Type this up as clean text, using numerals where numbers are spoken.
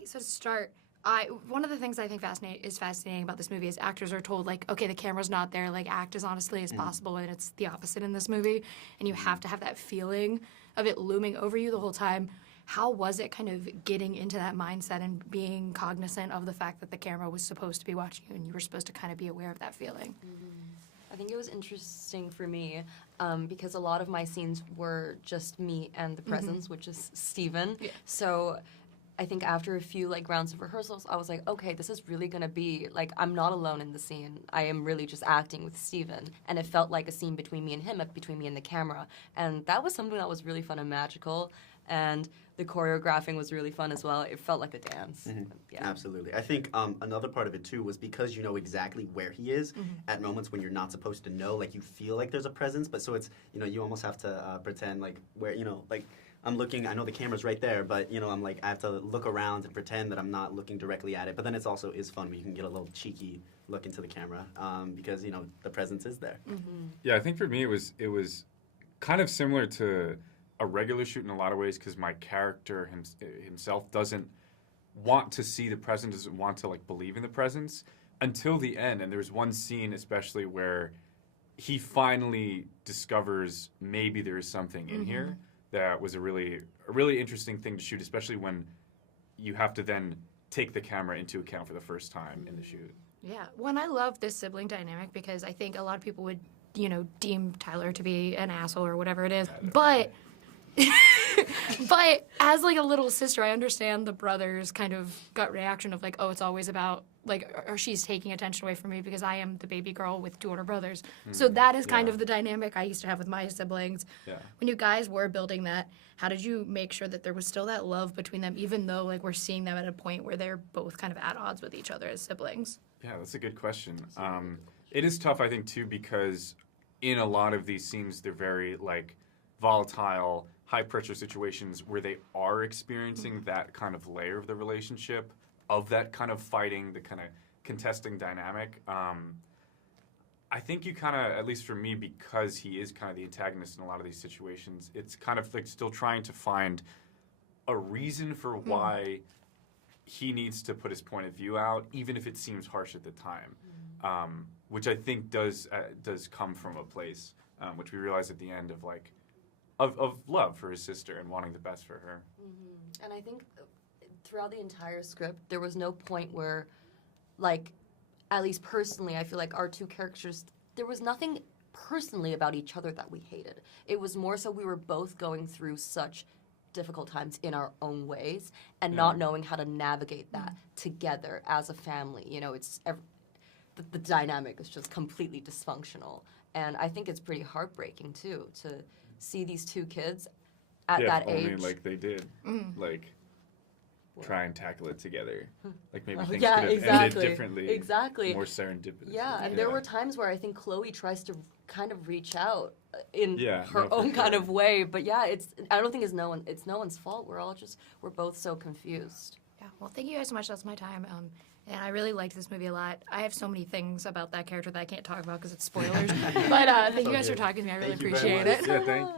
right, so to start, one of the things I think is fascinating about this movie is actors are told, like, okay, the camera's not there, like, act as honestly as possible, and it's the opposite in this movie, and you have to have that feeling of it looming over you the whole time. How was it kind of getting into that mindset and being cognizant of the fact that the camera was supposed to be watching you and you were supposed to kind of be aware of that feeling? I think it was interesting for me because a lot of my scenes were just me and the presence, which is Steven. Yeah. So I think after a few rounds of rehearsals, I was like, okay, this is really gonna be I'm not alone in the scene. I am really just acting with Steven, and it felt like a scene between me and him, between me and the camera, and that was something that was really fun and magical. And the choreographing was really fun as well. It felt like a dance. Yeah. Absolutely. I think another part of it too was because you know exactly where he is at moments when you're not supposed to know. Like you feel like there's a presence, but so it's you almost have to pretend where I'm looking. I know the camera's right there, but I'm I have to look around and pretend that I'm not looking directly at it. But then it's also fun when you can get a little cheeky look into the camera because the presence is there. Yeah, I think for me it was kind of similar to a regular shoot in a lot of ways because my character himself doesn't want to see the presence, doesn't want to believe in the presence until the end. And there's one scene especially where he finally discovers maybe there is something in here that was a really interesting thing to shoot, especially when you have to then take the camera into account for the first time in the shoot. Yeah, I love this sibling dynamic because I think a lot of people would, deem Tyler to be an asshole or whatever it is, but... But as a little sister, I understand the brother's kind of gut reaction of oh, it's always about or she's taking attention away from me because I am the baby girl with two older brothers. So that is kind of the dynamic I used to have with my siblings. Yeah. When you guys were building that, how did you make sure that there was still that love between them, even though we're seeing them at a point where they're both kind of at odds with each other as siblings? Yeah, that's a good question. It is tough, I think, too, because in a lot of these scenes, they're very volatile, high-pressure situations where they are experiencing that kind of layer of the relationship, of that kind of fighting, the kind of contesting dynamic. I think you kind of, at least for me, because he is kind of the antagonist in a lot of these situations, it's kind of still trying to find a reason for why he needs to put his point of view out, even if it seems harsh at the time, which I think does come from a place, which we realize at the end of love for his sister and wanting the best for her. And I think throughout the entire script, there was no point where, at least personally, I feel like our two characters, there was nothing personally about each other that we hated. It was more so we were both going through such difficult times in our own ways and not knowing how to navigate that together as a family. The dynamic is just completely dysfunctional. And I think it's pretty heartbreaking, too, to see these two kids at that age. Only they did. Try and tackle it together. Maybe things could have ended differently. Exactly. More serendipitous. Yeah, and there were times where I think Chloe tries to kind of reach out in her own kind of way. But I don't think it's no one's fault. We're both so confused. Yeah, well, thank you guys so much. That's my time. And I really liked this movie a lot. I have so many things about that character that I can't talk about because it's spoilers. But thank you guys for talking to me. I really appreciate it. Yeah, thank you.